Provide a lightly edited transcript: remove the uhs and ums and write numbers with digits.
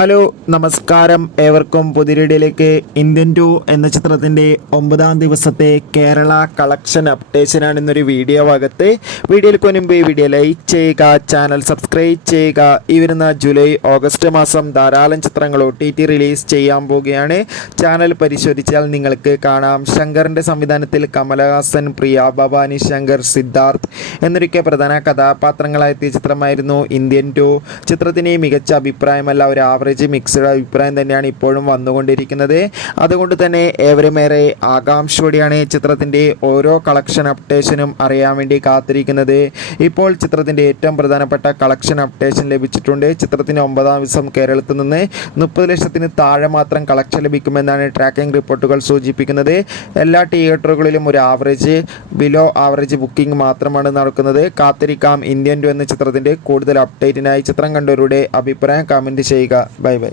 Hello നമസ്കാരം, ഏവർക്കും പുതിയൊരിടയിലേക്ക്. Indian 2 എന്ന ചിത്രത്തിൻ്റെ 9ാം ദിവസത്തെ കേരള കളക്ഷൻ അപ്ഡേഷനാണ് ഇന്നൊരു വീഡിയോ ഭാഗത്ത്. വീഡിയോയിൽ മുൻപ് വീഡിയോ ലൈക്ക് ചെയ്യുക, ചാനൽ സബ്സ്ക്രൈബ് ചെയ്യുക. ഈ വരുന്ന ജൂലൈ ഓഗസ്റ്റ് മാസം ധാരാളം ചിത്രങ്ങൾ OTT റിലീസ് ചെയ്യാൻ പോവുകയാണ്. ചാനൽ പരിശോധിച്ചാൽ നിങ്ങൾക്ക് കാണാം. ശങ്കറിൻ്റെ സംവിധാനത്തിൽ കമലഹാസൻ, പ്രിയ ഭവാനി ശങ്കർ, സിദ്ധാർത്ഥ് എന്നൊക്കെ പ്രധാന കഥാപാത്രങ്ങളായെത്തിയ ചിത്രമായിരുന്നു ഇന്ത്യൻ 2. ചിത്രത്തിന് മികച്ച അഭിപ്രായമല്ല, ഒരു ആവറേജ് മിക്സ്ഡ് അഭിപ്രായം തന്നെയാണ് ഇപ്പോഴും വന്നുകൊണ്ടിരിക്കുന്നത്. അതുകൊണ്ട് തന്നെ ഏവരുമേറെ ആകാംക്ഷയോടെയാണ് ചിത്രത്തിൻ്റെ ഓരോ കളക്ഷൻ അപ്ഡേഷനും അറിയാൻ വേണ്ടി കാത്തിരിക്കുന്നത്. ഇപ്പോൾ ചിത്രത്തിൻ്റെ ഏറ്റവും പ്രധാനപ്പെട്ട കളക്ഷൻ അപ്ഡേഷൻ ലഭിച്ചിട്ടുണ്ട്. ചിത്രത്തിന് 9ാം ദിവസം കേരളത്തിൽ നിന്ന് 30 ലക്ഷത്തിന് താഴെ മാത്രം കളക്ഷൻ ലഭിക്കുമെന്നാണ് ട്രാക്കിംഗ് റിപ്പോർട്ടുകൾ സൂചിപ്പിക്കുന്നത്. എല്ലാ തിയേറ്ററുകളിലും ഒരു ആവറേജ് ബിലോ ആവറേജ് ബുക്കിംഗ് മാത്രമാണ് നടക്കുന്നത്. കാത്തിരിക്കാം ഇന്ത്യൻ 2 എന്ന ചിത്രത്തിൻ്റെ കൂടുതൽ അപ്ഡേറ്റിനായി. ചിത്രം കണ്ടവരുടെ അഭിപ്രായം കമൻറ്റ് ചെയ്യുക. Bye bye.